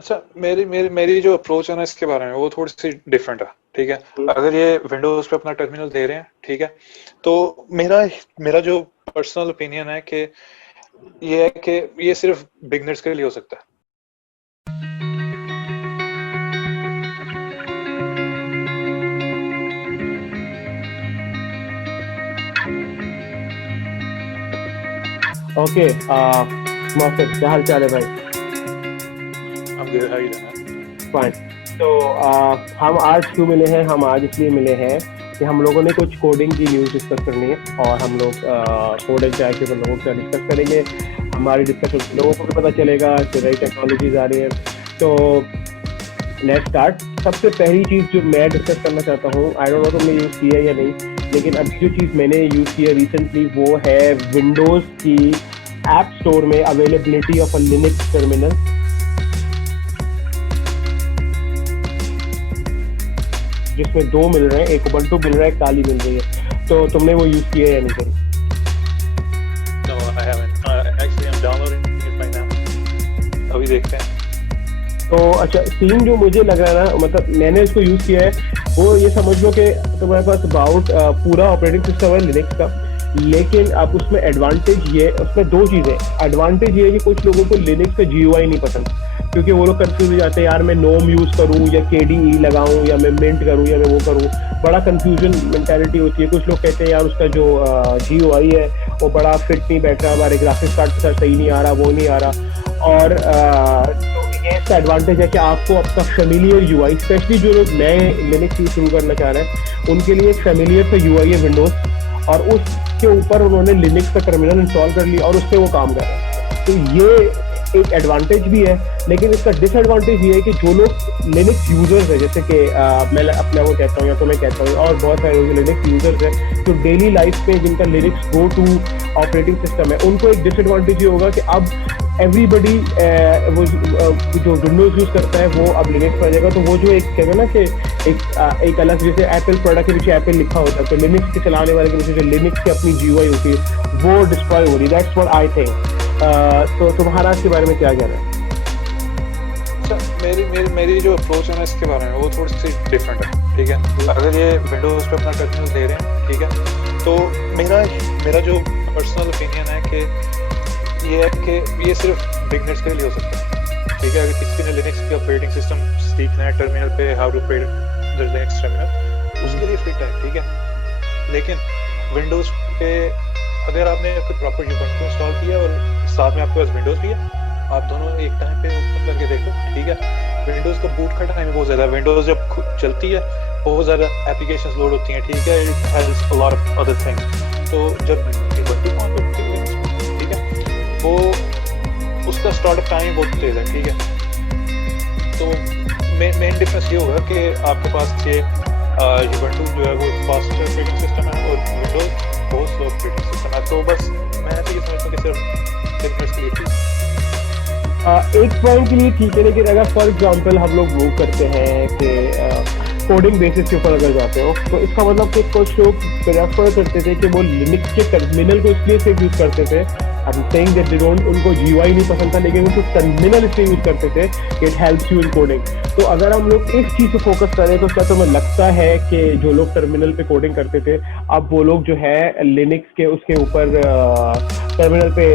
अच्छा, मेरी मेरी मेरी जो अप्रोच है ना इसके बारे में, वो थोड़ी सी डिफरेंट है। ठीक है, हम्म, अगर ये विंडोज पे अपना टर्मिनल दे रहे हैं, ठीक है, तो मेरा मेरा जो पर्सनल ओपिनियन है कि ये है कि ये सिर्फ बिगनर्स के लिए हो सकता है। ओके। मौसम क्या हाल चाल है भाई? हम good, how you doing? Fine. तो हम आज क्यों मिले हैं? हम आज इसलिए मिले हैं कि हम लोगों ने कुछ कोडिंग की न्यूज़ डिस्कस करनी है, और हम लोग कोड एंड चाय के ऊपर लोगों से डिस्कस करेंगे। हमारी डिस्कशन लोगों को भी पता चलेगा कि नई टेक्नोलॉजीज आ रही है। तो लेट्स स्टार्ट। सबसे पहली चीज़ जो मैं डिस्कस करना चाहता हूँ, आई डोंट नो तुमने यूज़ किया है या नहीं, लेकिन अभी जो चीज़ मैंने यूज़ की है रिसेंटली वो है विंडोज़ की ऐप स्टोर में availability of a Linux terminal, जिसमें दो मिल रहे हैं, एक उबंटू मिल रहा है, एक काली मिल रही है। तो तुमने वो यूज़ किया है या नहीं करी? No, I haven't. Actually, I'm downloading it right now. अभी देखते हैं। तो अच्छा, सीन जो मुझे लग रहा है ना, मतलब मैंने इसको यूज़ किया है, वो ये समझ लो कि तुम्हारे पास अबाउट पूरा ऑपरेटिंग सिस्टम है लिनक्स का, लेकिन अब उसमें एडवांटेज ये, उसमें दो चीज़ें। एडवांटेज ये है कि कुछ लोगों को लिनक्स का जीयूआई नहीं पसंद, क्योंकि वो लोग कंफ्यूज हो जाते हैं, यार मैं नोम यूज़ करूँ या केडीई लगाऊँ या मैं मिंट करूँ या मैं वो करूँ। बड़ा कंफ्यूजन मेंटालिटी होती है। कुछ लोग कहते हैं यार उसका जो जीयूआई है वो बड़ा फिट नहीं बैठ रहा, हमारे ग्राफिक्स कार्ड के साथ सही नहीं आ रहा, वो नहीं आ रहा। और तो ये इसका एडवांटेज है कि आपको आपका फेमिलियर यूआई, स्पेशली जो लोग नए लिनक्स यूज शुरू करना चाह रहे हैं उनके लिए एक फेमिलियर सा यूआई है विंडोज, और उसके ऊपर उन्होंने लिनक्स का टर्मिनल इंस्टॉल कर लिया और उससे वो काम कर रहे हैं। तो ये एक एडवांटेज भी है, लेकिन इसका डिसएडवांटेज ये है कि जो लोग लिनक्स यूजर्स है, जैसे कि मैं अपना वो कहता हूँ या तो मैं कहता हूँ, और बहुत सारे लिनक्स यूजर्स है जो डेली लाइफ में जिनका Linux go to operating system है, उनको एक डिसएडवांटेज ये होगा कि अब एवरीबडी वो जो विंडोज यूज करता है वो अब लिनक्स पर आ जाएगा। तो वो जो एक कहते हैं ना कि एक अलग, जैसे एप्पल प्रोडक्ट के पीछे एप्पल लिखा होता है, तो लिनक्स के चलाने वाले के पीछे जो लिनक्स की अपनी जीयूआई होती है वो डिस्ट्रॉय हो रही है। That's what I think. तो तुम्हारा इसके बारे में क्या कहना है? अच्छा, मेरी मेरी मेरी जो अप्रोच है ना इसके बारे में, वो थोड़ी सी डिफरेंट है। ठीक है, अगर ये विंडोज पे अपना टर्मिनल दे रहे हैं, ठीक है, तो मेरा मेरा जो पर्सनल ओपिनियन है कि ये है कि ये सिर्फ बिगनर्स के लिए हो सकता है। ठीक है, अगर किसी ने लिनक्स की ऑपरेटिंग सिस्टम सीखना है, टर्मिनल पे how to operate the Linux terminal, उसके लिए फिट है। ठीक है, लेकिन विंडोज पे अगर आपने कोई प्रॉपर यूबंटू इंस्टॉल किया और साथ में आपके पास विंडोज भी है, आप दोनों एक टाइम पे ओपन करके देख लो। ठीक है, विंडोज का बूट का टाइम बहुत ज्यादा है। विंडोज जब खुद चलती है बहुत ज्यादा एप्लीकेशंस लोड होती हैं। ठीक है, it has a lot of other things. तो जब यूबंटू ऑन करते हो, ठीक है, वो उसका स्टार्टअप टाइम बहुत तेज है। ठीक है, तो मेन डिफरेंस ये होगा कि आपके पास ये यूबंटू जो है वो फास्ट ऑपरेटिंग सिस्टम है और विंडोज बहुत स्लो ऑपरेटिंग सिस्टम है। तो बस मैं तो ये समझता हूँ कि सिर्फ बिजनेस के लिए ठीक है। एक पॉइंट के लिए ठीक है, लेकिन अगर फॉर एग्जांपल हम लोग वो करते हैं कि कोडिंग बेसिस के ऊपर अगर जाते हो, तो इसका मतलब कि कुछ लोग प्रेफर करते थे कि वो लिनक्स के टर्मिनल को इसलिए से यूज करते थे, I am saying that they don't, उनको जीयूआई नहीं पसंद था, लेकिन वो टर्मिनल इसलिए यूज करते थे कि it helps you in coding. तो अगर हम लोग इस चीज पे फोकस करें तो क्या तुम्हें लगता है कि जो लोग टर्मिनल पे कोडिंग करते थे, अब वो लोग जो है लिनक्स के उसके ऊपर टर्मिनल पे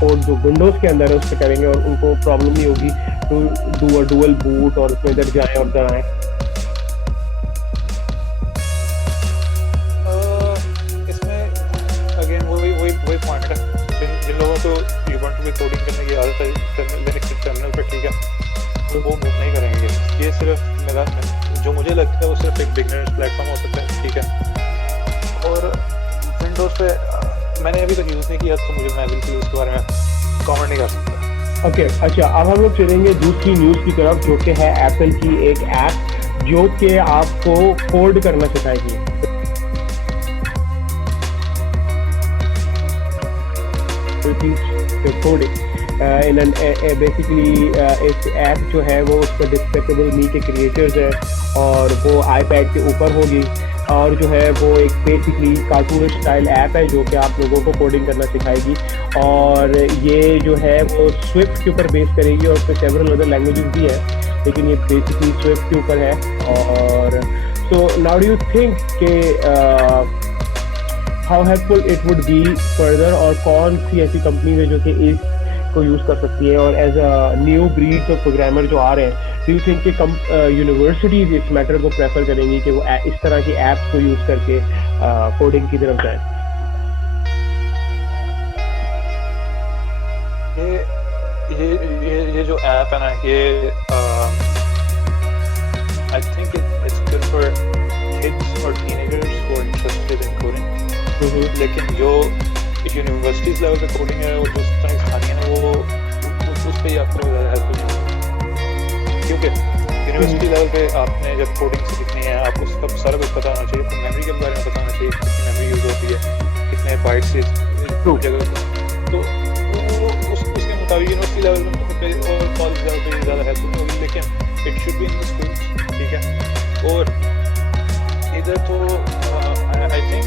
कोड जो विंडोज के अंदर है उस पर करेंगे और उनको प्रॉब्लम नहीं होगी to do a dual boot और उसमें इधर जाए और उधर आए? इसमें अगेन वही पॉइंट है। जिन लोगों को यूबंटू पे कोडिंग करने की आदत है लिनक्स के टर्मिनल पे, ठीक है, तो वो मूव नहीं करेंगे। ये सिर्फ मेरा जो मुझे लगता है वो सिर्फ एक बिगनर्स प्लेटफॉर्म हो सकता है। ठीक है, और विंडोज पे मैंने अभी तक यूज़ नहीं किया, तो मैं बिल्कुल उसके बारे में कमेंट नहीं कर सकता। ओके, अच्छा, अब हम लोग चलेंगे दूसरी न्यूज़ की तरफ, जो कि है एप्पल की एक ऐप जो कि आपको कोड करना सिखाएगी। कोडिंग बेसिकली इस ऐप जो है वो उस पर डिस्पेक्टेबल मी के क्रिएटर्स है और वो आईपैड के ऊपर होगी। और जो है वो एक बेसिकली कार्टून स्टाइल ऐप है जो कि आप लोगों को कोडिंग करना सिखाएगी, और ये जो है वो स्विफ्ट के ऊपर बेस करेगी, और उसमें सेवरल अदर लैंग्वेजेस भी है, लेकिन ये बेसिकली स्विफ्ट के ऊपर है। और so now do you think के how helpful it would be further, और कौन सी ऐसी कंपनीज है जो कि इस को यूज़ कर सकती है, और as a new breeds of programmer जो आ रहे हैं, डू यू थिंक कि यूनिवर्सिटीज इस मैटर को प्रेफर करेंगी कि वो इस तरह की ऐप्स को यूज़ करके कोडिंग की तरफ जाएं? ये जो ऐप है ना, ये I think it's good for kids और teenagers who are interested in coding, लेकिन जो यूनिवर्सिटीज लेवल पे कोडिंग है, वो जो तरह सिखानी है वो उस पे ही आपको ज़्यादा हेल्पफुल है, क्योंकि यूनिवर्सिटी लेवल पे आपने जब कोडिंग सीखनी है, आपको उसका सारा कुछ पता होना चाहिए, आपको मेमोरी के बारे में पता होना चाहिए, कितनी मेमोरी यूज़ होती है, कितने बाइट्स जगह, तो उसके मुताबिक यूनिवर्सिटी लेवल पे और कॉलेज लेवल पे ज़्यादा हेल्पफुल होगी, लेकिन it should be in the school, ठीक है। और इधर तो आई थिंक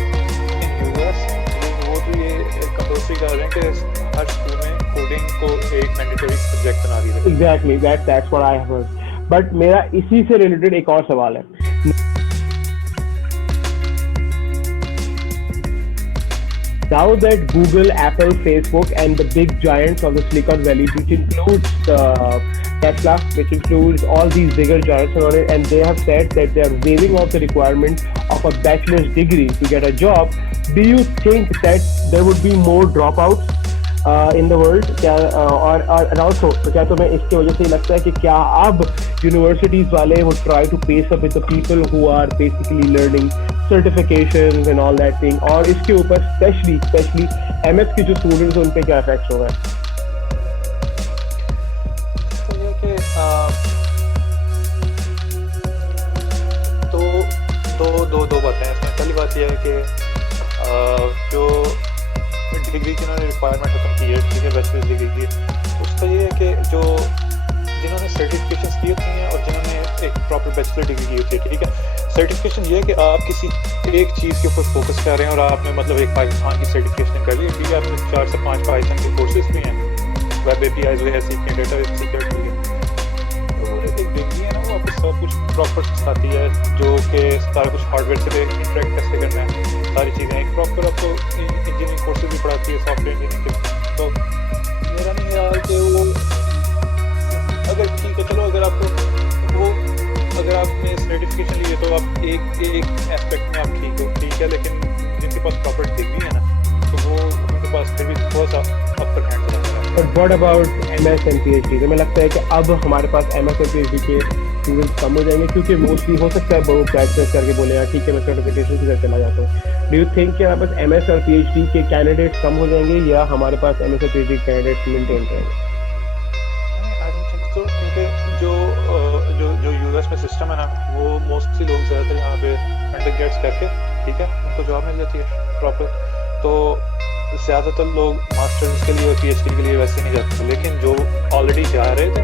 इन यूएस वो तो ये कंपल्सरी कर रहे हैं कि हर स्कूल में कोडिंग को एक मैंडेटरी सब्जेक्ट बना दिया जाए। Exactly, that's what I have heard. But मेरा इसी से रिलेटेड एक और सवाल है। Now that Google, Apple, Facebook, and the big giants of the Silicon Valley, which includes Tesla, which includes all these bigger giants on it, and they have said that they are waiving off the requirement of a bachelor's degree to get a job, do you think that there would be more dropouts in the world? क्या और and also क्या तुम्हें इसकी वजह से लगता है कि क्या अब यूनिवर्सिटीज वाले would try to pace up with the people who are basically learning certifications and all that thing, और इसके ऊपर स्पेशली MS के जो स्टूडेंट्स हैं उन पे क्या इफेक्ट होगा? तो ये कि दो बातें हैं इसमें। पहली बात यह है कि जो डिग्री की उन्होंने रिक्वायरमेंट खत्म की है, ठीक है, बैचलर्स डिग्री की, उसका ये है कि जो जिन्होंने सर्टिफिकेशंस की होती हैं और जिन्होंने एक प्रॉपर बैचलर डिग्री की होती है, ठीक है, सर्टिफिकेशन ये है कि आप किसी एक चीज़ के ऊपर फोकस कर रहे हैं और आपने मतलब एक पाइथन की सर्टिफिकेशन कर ली, ठीक है, आपने 4 से 5 पाइथन के कोर्सेज भी हैं, वेब APIs वगैरह सीखे, डेटा सीखे, ठीक है, तो वो एक डिग्री है ना, वो आपको सब कुछ प्रॉपर सिखाती है, जो कि सारा कुछ हार्डवेयर से इंटरेक्ट कैसे करना है, सारी चीज़ें एक प्रॉपर आपको इंजीनियरिंग कोर्सेज भी पढ़ाती है, सॉफ्टवेयर इंजीनियरिंग के। तो मेरा नहीं ख्याल कि वो अगर ठीक है, चलो अगर आपने सर्टिफिकेशन ली है तो आप एक एस्पेक्ट में आप ठीक हो, ठीक है, लेकिन जिनके पास प्रॉपर डिग्री है ना, तो वो उनके पास फिर भी बहुत सा अपर हैंड चला रहा है। But what about MS and PhD? तो मुझे लगता है कि अब हमारे पास MS और PhD के स्टूडेंट्स कम हो जाएंगे, क्योंकि मोस्टली हो सकता है वो बैचलर्स करके बोले यार ठीक है मैं सर्टिफिकेशन की तरफ चला जाता हूँ। डू यू थिंक कि हमारे पास MS और PhD के कैंडिडेट्स कम हो जाएंगे या हमारे पास MS और PhD कैंडिडेट्स मेंटेन रहेंगे? आई डोंट थिंक सो, क्योंकि जो यूएस में सिस्टम है ना, वो मोस्टली लोग ज़्यादातर यहाँ पे अंडरग्रेड्स करके, ठीक है, उनको जॉब मिल जाती है प्रॉपर, तो ज़्यादातर लोग मास्टर्स के लिए और PhD के लिए वैसे नहीं जाते, लेकिन जो ऑलरेडी जा रहे थे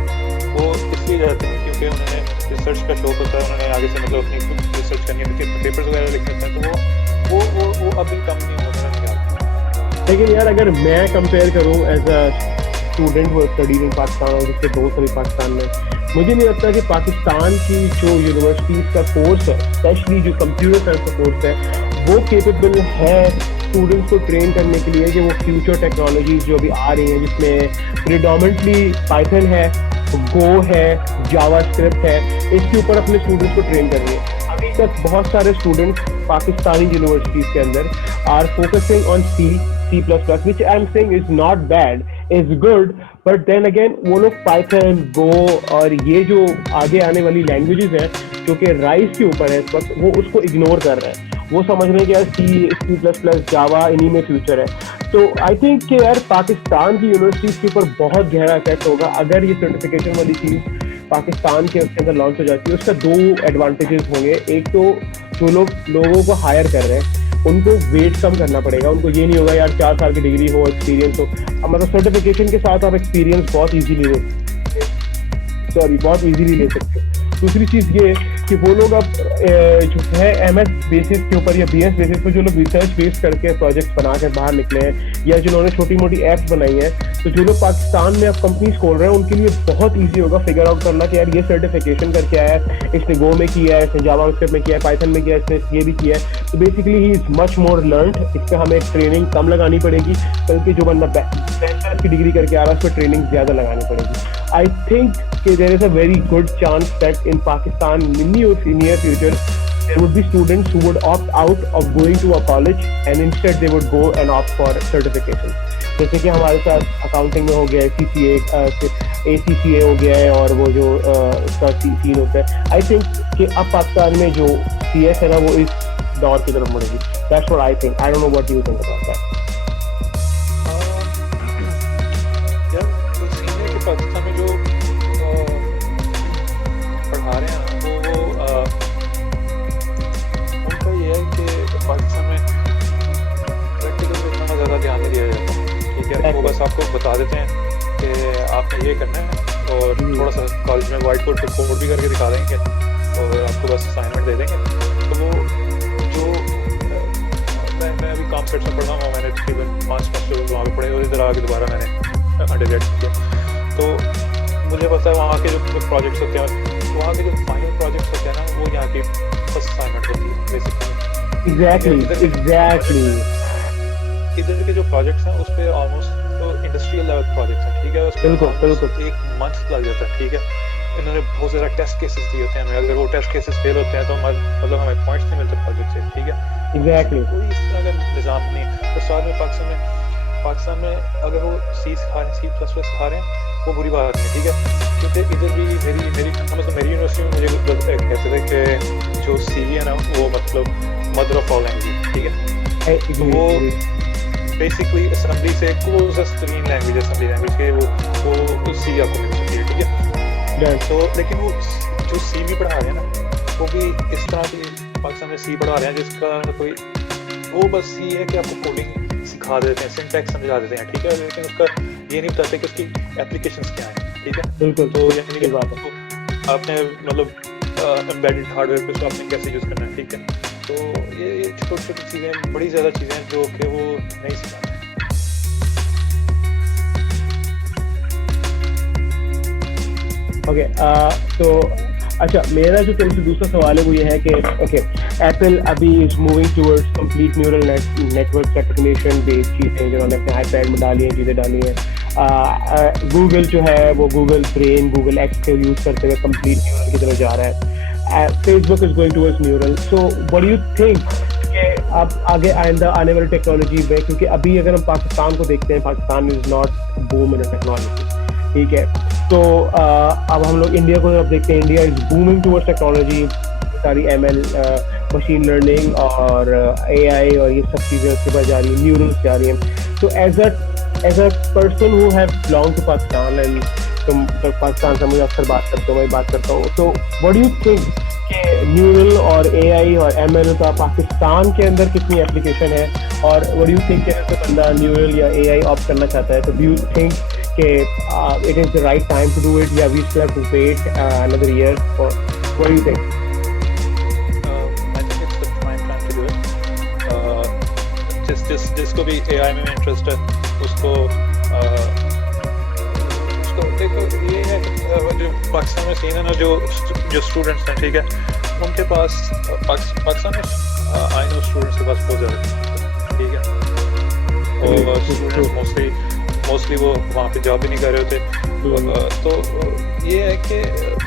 वो इसलिए जाते हैं क्योंकि उन्होंने रिसर्च का शौक होता है, उन्होंने आगे से मतलब अपनी रिसर्च करनी है, पेपर्स वगैरह लिखने हैं, तो वो अभी कम नहीं हो रहा है। लेकिन यार अगर मैं कंपेयर करूँ एज अ स्टूडेंट वो स्टडीज इन पाकिस्तान और जिसके दोस्त अभी पाकिस्तान में, मुझे नहीं लगता कि पाकिस्तान की जो यूनिवर्सिटीज़ का कोर्स है, स्पेशली जो कंप्यूटर साइंस का कोर्स है, वो केपेबल है स्टूडेंट्स को ट्रेन करने के लिए कि वो फ्यूचर टेक्नोलॉजीज जो अभी आ रही हैं, जिसमें प्रीडोमिनेटली पाइथन है, गो है, जावास्क्रिप्ट है, इसके ऊपर अपने स्टूडेंट्स को ट्रेन करेंगे। अभी तक बहुत सारे स्टूडेंट्स पाकिस्तानी यूनिवर्सिटीज़ के अंदर are focusing on C++, which I'm saying is not bad, is good, but then again वो लोग पाइथन, गो और ये जो आगे आने वाली लैंग्वेजेस हैं जो कि राइज के ऊपर है इस वक्त, वो उसको इग्नोर कर रहे हैं। वो समझ रहे हैं कि यार C++, जावा इन्हीं में फ्यूचर है। तो आई थिंक कि यार पाकिस्तान की यूनिवर्सिटीज़ के ऊपर बहुत गहरा इफेक्ट होगा अगर ये सर्टिफिकेशन वाली चीज़ पाकिस्तान के उसके अंदर लॉन्च हो जाती है। उसका 2 एडवांटेजेस होंगे। एक तो जो लोगों को हायर कर रहे हैं उनको वेट कम करना पड़ेगा, उनको ये नहीं होगा यार 4 साल की डिग्री हो, एक्सपीरियंस हो। मतलब सर्टिफिकेशन के साथ आप एक्सपीरियंस बहुत इजीली ले सकते हो। दूसरी चीज ये कि वो लोग अब जो है MS बेसिस के ऊपर या BS बेसिस पे जो लोग रिसर्च बेस करके प्रोजेक्ट्स बना कर बाहर निकले हैं या जिन्होंने छोटी मोटी ऐप्स बनाई है, तो जो लोग पाकिस्तान में अब कंपनीज खोल रहे हैं उनके लिए बहुत ईजी होगा फिगर आउट करना कि यार ये सर्टिफिकेशन करके आया है, इसने गो में किया है, इसने जावास्क्रिप्ट में किया है, पाइथन में किया है, इसने ये भी किया है। तो basically he is much more learned. इस पर हमें ट्रेनिंग कम लगानी पड़ेगी, बल्कि जो बंदा बैचलर की डिग्री करके आ रहा है उस पर ट्रेनिंग ज्यादा लगानी पड़ेगी। I think there is a very good chance that in Pakistan in the near future there would be students who would opt out of going to a college and instead they would go and opt for certifications। जैसे कि हमारे साथ accounting में हो गया है, ACCA हो गया है, और वो जो उसका सीन होता है। आई थिंक कि अब पाकिस्तान में जो CS है ना वो इस दौर की तरफ मुड़ेगी। That's what I think. I don't know what you think about that. यार तो सीनियर के पाकिस्तान में जो पढ़ा रहे हैं वो उनका ये है कि पाकिस्तान में प्रैक्टिकल पे इतना ज़्यादा ध्यान नहीं दिया जाता, ठीक है। वो बस आपको बता देते हैं कि आपने ये करना है और थोड़ा सा कॉलेज में व्हाइट बोर्ड पे कोड भी करके दिखा देंगे और आपको बस असाइनमेंट दे देंगे। तो वो जो मैं अभी काम सेट में पढ़ा हुआ, मैंने तकरीबन 5 जो वहाँ पे पढ़े और इधर आके दोबारा मैंने अंडरग्रेड किया। तो मुझे पता है वहाँ के जो प्रोजेक्ट्स होते हैं, वहाँ के जो फाइनल प्रोजेक्ट्स होते हैं ना, वो यहाँ की फर्स्ट असाइनमेंट होती है बेसिकली। एग्जैक्टली इधर के जो प्रोजेक्ट्स हैं उस पर ऑलमोस्ट तो इंडस्ट्रियल लेवल प्रोजेक्ट्स हैं, ठीक है। उस बिल्कुल 1 मंथ लग जाता है, ठीक है। इन्होंने बहुत ज़्यादा टेस्ट केसेस दिए होते हैं हमें, अगर वो टेस्ट केसेस फेल होते हैं तो मतलब हमें पॉइंट्स नहीं मिलते प्रोजेक्ट से, ठीक है। एग्जैक्टली कोई इस तरह का निज़ाम नहीं। और साथ में पाकिस्तान में अगर वो C सिखा रहे हैं, C++ सिखा रहे हैं, वो बुरी बात नहीं, ठीक है। क्योंकि इधर भी मेरी यूनिवर्सिटी में मुझे कहते थे कि जो C है ना वो मतलब मदर ऑफ ऑल लैंग्वेज, ठीक है। तो वो बेसिकली असेंबली से क्लोजेस्ट तरीन लैंग्वेज असेंबली लैंग्वेज के वो C आपको मिल सकती है, ठीक है। तो लेकिन वो जो C भी पढ़ा रहे हैं ना, वो भी इस तरह की पाकिस्तान में C पढ़ा रहे हैं जिसका कोई वो बस ये है कि आपको कोडिंग सिखा देते हैं, सिंटैक्स समझा देते हैं, ठीक है। लेकिन उसका ये नहीं बताते कि उसकी एप्लीकेशंस क्या हैं, ठीक है। बिल्कुल। तो यानी कि बात है आपने मतलब एम्बेडेड हार्डवेयर पे उसको आपने कैसे यूज़ करना है, ठीक है। तो ये छोटी चीज़ें, बड़ी ज़्यादा चीज़ें जो कि वो नहीं सिखाते। ओके तो अच्छा, मेरा जो तुमसे दूसरा सवाल है वो ये है कि ओके, एप्पल अभी is moving towards complete neural network technician based चीज़ें जिन्होंने अपने आईपैड में डाली हैं, चीज़ें डाली हैं। गूगल जो है वो गूगल ब्रेन, गूगल एक्स के यूज़ करते हुए कंप्लीट न्यूरल की तरफ जा रहा है। Facebook is going towards neural. So what do you think कि अब आगे आने वाली टेक्नोलॉजी में, क्योंकि अभी अगर हम पाकिस्तान को देखते हैं, Pakistan is not boom in technology, ठीक है। तो अब हम लोग इंडिया को जब देखते हैं, India is booming towards technology, सारी ML, मशीन लर्निंग और AI और ये सब चीज़ें उसके बाद जा रही हैं, न्यूरल्स जा रही हैं। तो as a person who have belong to Pakistan and तुम तो पाकिस्तान से मुझे अक्सर बात करते हो, मैं बात करता हूँ, तो व्हाट डू यू थिंक कि न्यूरल और AI और ML का पाकिस्तान के अंदर कितनी एप्लीकेशन है, और व्हाट डू यू थिंक कि अगर कोई बंदा न्यूरल या AI ऑप्ट करना चाहता है, तो do you think it is the right time to do it, yeah, we still have to wait another year, or what do you think? I think it's the prime time to do it. जिसको भी AI में interest है उसको देखो, ये है जो पाकिस्तान में सीन है ना, जो स्टूडेंट्स हैं, ठीक है, उनके पास पाकिस्तान में आई नो स्टूडेंट्स के पास बहुत ज़्यादा, ठीक है। और स्टूडेंट्स मोस्टली वो वहाँ पे जॉब भी नहीं कर रहे होते। तो ये है कि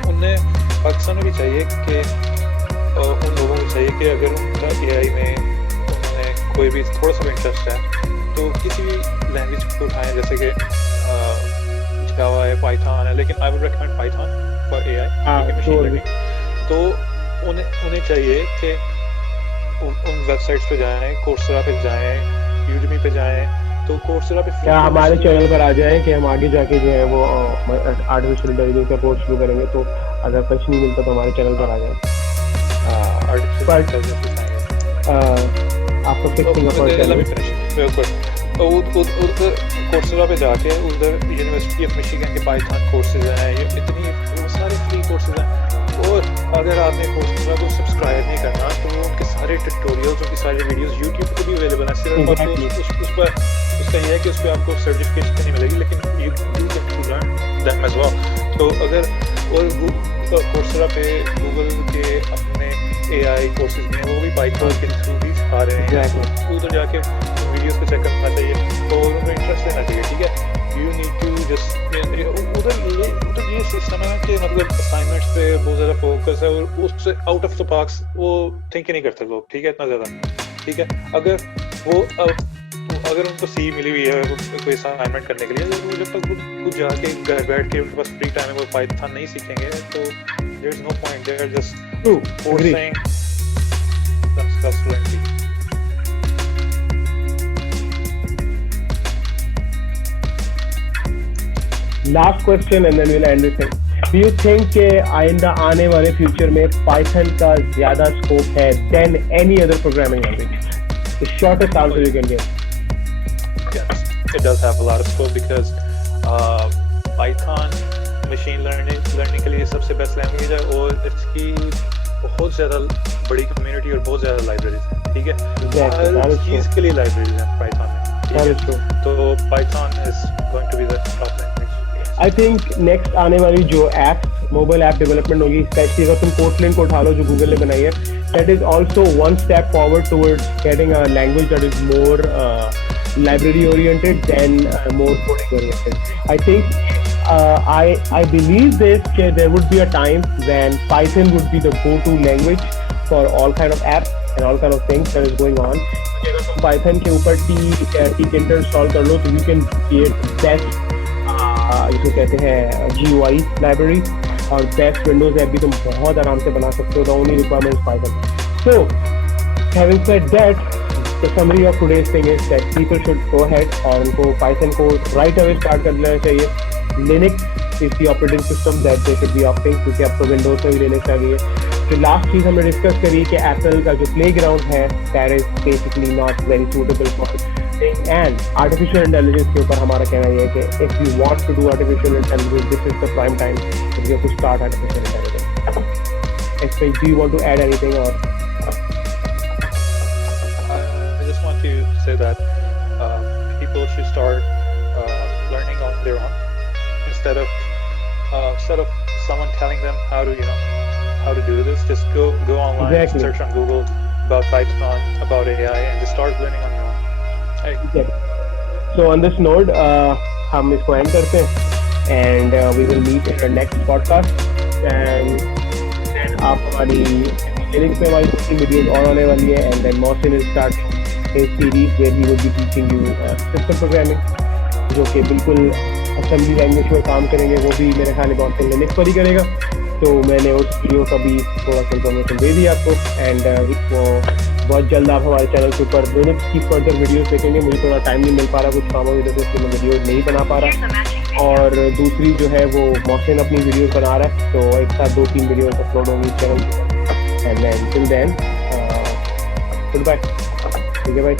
उन्हें पाकिस्तान में भी चाहिए कि उन लोगों को चाहिए कि अगर उनका AI में उन्हें कोई भी थोड़ा सा भी इंटरेस्ट है तो किसी भी लैंग्वेज को उठाएं, जैसे कि जावा है, पाइथन है, लेकिन I would recommend Python for AI, machine learning. तो उन्हें चाहिए कि उन वेबसाइट्स पे जाएं, कोर्सेरा पे जाएं, यूडेमी पे जाएं। तो कोर्सेरा पे क्या हमारे चैनल पर आ जाए कि हम आगे जाके जो है वो आर्टिफिशियल इंटेलिजेंस का कोर्स शुरू करेंगे, तो अगर कुछ नहीं मिलता तो हमारे चैनल पर आ जाए। आपको फिक्सिंग कोर्सेरा पे जाके उधर यूनिवर्सिटी ऑफ मिशिगन के पाइथन कोर्सेज हैं, ये इतनी वो सारे फ्री कोर्सेज हैं, और अगर आपने कोर्सेरा को सब्सक्राइब नहीं करना तो उनके सारे ट्यूटोरियल्स, उनकी सारी वीडियोस यूट्यूब पे भी अवेलेबल है। सिर्फ आपको उस पर उसका ये है कि उस पर आपको सर्टिफिकेशन नहीं मिलेगी, लेकिन you get to learn that as well. तो अगर और कोर्सेरा पे गूगल के अपने AI कोर्सेज भी हैं, वो भी पाइथन के थ्रू भी सिखा रहे हैं। उधर जाके वीडियोस को चेक करना चाहिए और उनको इंटरेस्ट लेना चाहिए, ठीक है। यू नीड टू जस्ट उधर ये सिस्टम है कि मतलब असाइनमेंट्स पे बहुत ज़्यादा फोकस है और उससे आउट ऑफ द बॉक्स वो थिंक ही नहीं करते लोग, ठीक है, इतना ज़्यादा, ठीक है। अगर उनको सी मिली हुई है कोई असाइनमेंट करने के लिए, तो जब तक वो जाके घर बैठ के उनके पास फ्री टाइम है वो पाइथन नहीं सीखेंगे तो there is no point, they are just forcing themselves to learn. Last question and then we will end this thing. Do you think कि आइंदा आने वाले फ्यूचर में पाइथन का ज्यादा स्कोप है then any other programming language? The shortest answer you can give. Yes, it does have a lot of scope because Python machine learning के लिए सबसे बेस्ट लैंग्वेज है और इसकी बहुत ज़्यादा बड़ी कम्युनिटी और बहुत ज़्यादा लाइब्रेरीज हैं, ठीक है। हर चीज़ के लिए लाइब्रेरीज हैं पाइथन में, तो Python is going to be the top language. I think next आने वाली जो ऐप मोबाइल ऐप डेवलपमेंट होगी, स्पेशली अगर तुम कोटलिन को उठा लो जो गूगल ने बनाई है, that is also one step forward towards getting a language that is more library oriented than more coding oriented. I think I believe this there would be a time when Python would be the go-to language for all kind of apps and all kind of things that is going on. अगर तुम Python के ऊपर tkinter install कर लो तो you can create best जिसको कहते हैं GUI library और best Windows app भी तुम बहुत आराम से बना सकते हो। The only requirement is Python. So having said that, the summary of today's thing is that people should go ahead और उनको Python को right away start कर लेना चाहिए। Linux is the operating system that they should be opting, क्योंकि अब तो Windows में भी Linux आ गई है। तो लास्ट चीज़ हमने डिस्कस करी कि Apple का जो playground है that is basically not very suitable for and artificial intelligence के ऊपर हमारा कहना ये है कि if you want to do artificial intelligence, this is the prime time that you have to start artificial intelligence. Especially, do you want to add anything or? To say that people should start learning on their own instead of someone telling them how to do this. Just go online, exactly. Search on Google about Python, about AI, and just start learning on your own. Hey. Exactly. So on this note, हम इसको end करते हैं and we will meet in our next podcast and then आप हमारी Linux पे हमारी 2-3 videos और आने वाली है and then Mohsin is starting his series where he will be teaching you system programming, जो कि बिल्कुल असेंबली लैंग्वेज में काम करेंगे। वो भी मेरे ख्याल में बहुत लिनक्स पर ही करेगा। तो मैंने उस वीडियो का भी थोड़ा सा इन्फॉर्मेशन दे दिया आपको एंड वो बहुत जल्द आप हमारे चैनल के ऊपर लिनक्स की फर्दर वीडियोस देखेंगे। मुझे थोड़ा टाइम नहीं मिल पा रहा कुछ कामों की वजह से, मैं वीडियो नहीं बना पा रहा। और दूसरी जो है वो मोहसिन अपनी वीडियोस बना रहा है, तो एक साथ 2-3 वीडियोस अपलोड होंगी चैनल पर। And then till then goodbye. ठीक है भाई।